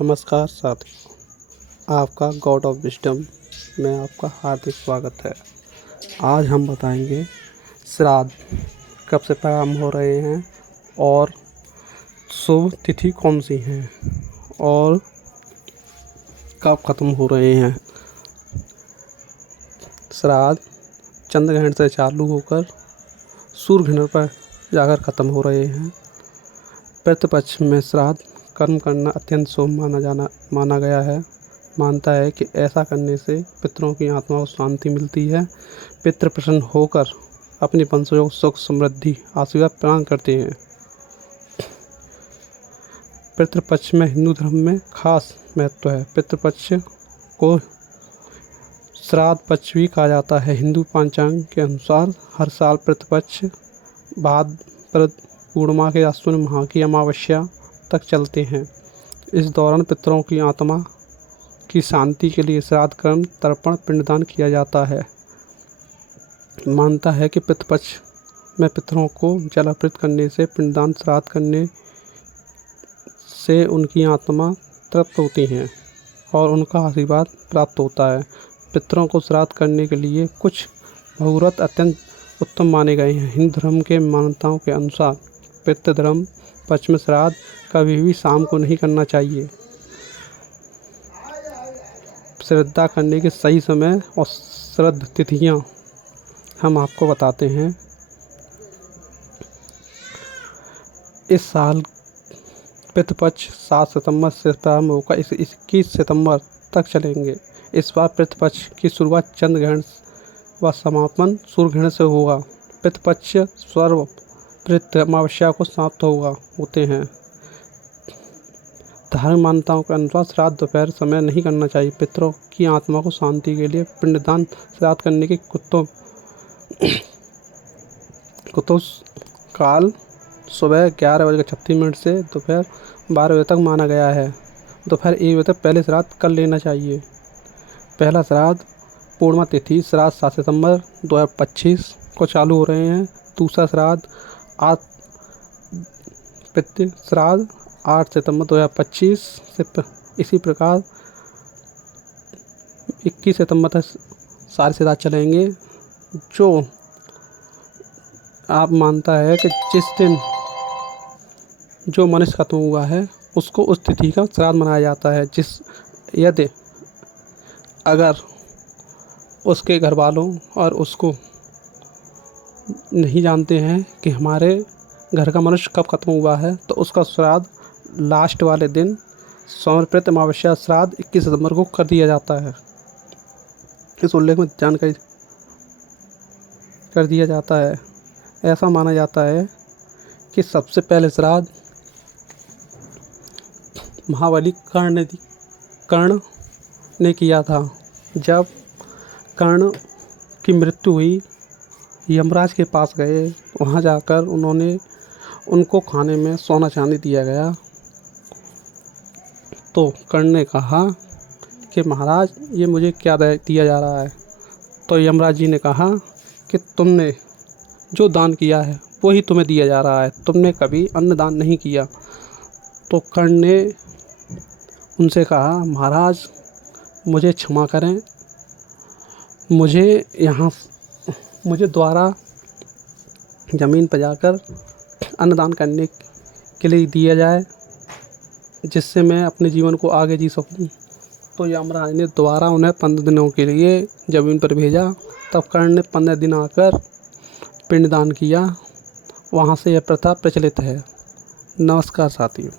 नमस्कार साथियों, आपका गॉड ऑफ विजडम में आपका हार्दिक स्वागत है। आज हम बताएंगे श्राद्ध कब से प्रारंभ हो रहे हैं और शुभ तिथि कौन सी हैं और कब ख़त्म हो रहे हैं। श्राद्ध चंद्रग्रहण से चालू होकर सूर्य ग्रहण पर जाकर ख़त्म हो रहे हैं। पितृपक्ष में श्राद्ध कर्म करना अत्यंत शुभ माना गया है। मानता है कि ऐसा करने से पितरों की आत्मा को शांति मिलती है। पितृ प्रसन्न होकर अपने वंशजों को सुख समृद्धि आशीर्वाद प्रदान करते हैं। पितृपक्ष में हिंदू धर्म में खास महत्व है। पितृपक्ष को श्राद्ध पक्ष भी कहा जाता है। हिंदू पंचांग के अनुसार हर साल पितृपक्ष भाद्रपद पूर्णिमा के अश्विन माह की अमावस्या तक चलते हैं। इस दौरान पितरों की आत्मा की शांति के लिए श्राद्ध कर्म तर्पण पिंडदान किया जाता है। मानता है कि पितृपक्ष में पितरों को जल अर्पित करने से पिंडदान श्राद्ध करने से उनकी आत्मा तृप्त होती हैं और उनका आशीर्वाद प्राप्त होता है। पितरों को श्राद्ध करने के लिए कुछ मुहूर्त अत्यंत उत्तम माने गए हैं। हिंदू धर्म के मान्यताओं के अनुसार पितृधर्म पक्ष में श्राद्ध कभी भी शाम को नहीं करना चाहिए। श्रद्धा करने के सही समय और श्राद्ध तिथियां हम आपको बताते हैं। इस साल पितृपक्ष 7 सितंबर से प्रारंभ होकर 21 सितंबर तक चलेंगे। इस बार पितृपक्ष की शुरुआत चंद्र ग्रहण व समापन सूर्य ग्रहण से होगा। पितृपक्ष सर्व पितृ अमावस्या को समाप्त होते हैं। धार्मिक मान्यताओं के अनुसार श्राद्ध दोपहर समय नहीं करना चाहिए। पितरों की आत्मा को शांति के लिए पिंडदान श्राद्ध करने के कुतुब काल सुबह 11:36 से दोपहर 12 बजे तक माना गया है। दोपहर 1 बजे तक पहले श्राद्ध कर लेना चाहिए। पहला श्राद्ध पूर्णिमा तिथि श्राद्ध 7 सितंबर 2025 को चालू हो रहे हैं। दूसरा श्राद्ध पितृ श्राद्ध 8 सितंबर 2025 से इसी प्रकार 21 सितंबर तक सारे श्राद्ध चलेंगे। जो आप मानता है कि जिस दिन जो मनुष्य खत्म हुआ है उसको उस तिथि का श्राद्ध मनाया जाता है। यदि अगर उसके घर वालों और उसको नहीं जानते हैं कि हमारे घर का मनुष्य कब खत्म हुआ है तो उसका श्राद्ध लास्ट वाले दिन समर्पित अमावस्या श्राद्ध 21 सितंबर को कर दिया जाता है। इस उल्लेख में जानकारी कर दिया जाता है। ऐसा माना जाता है कि सबसे पहले श्राद्ध महाबली कर्ण ने किया था। जब कर्ण की मृत्यु हुई, यमराज के पास गए। वहाँ जाकर उनको खाने में सोना चांदी दिया गया। तो कर्ण ने कहा कि महाराज ये मुझे क्या दिया जा रहा है। तो यमराज जी ने कहा कि तुमने जो दान किया है वही तुम्हें दिया जा रहा है, तुमने कभी अन्न दान नहीं किया। तो कर्ण ने उनसे कहा महाराज मुझे क्षमा करें, मुझे द्वारा ज़मीन पर जाकर अन्नदान करने के लिए दिया जाए जिससे मैं अपने जीवन को आगे जी सकूं। तो यमराज ने दोबारा उन्हें 15 दिनों के लिए ज़मीन पर भेजा। तब कर्ण ने 15 दिन आकर पिंडदान किया। वहाँ से यह प्रथा प्रचलित है। नमस्कार साथियों।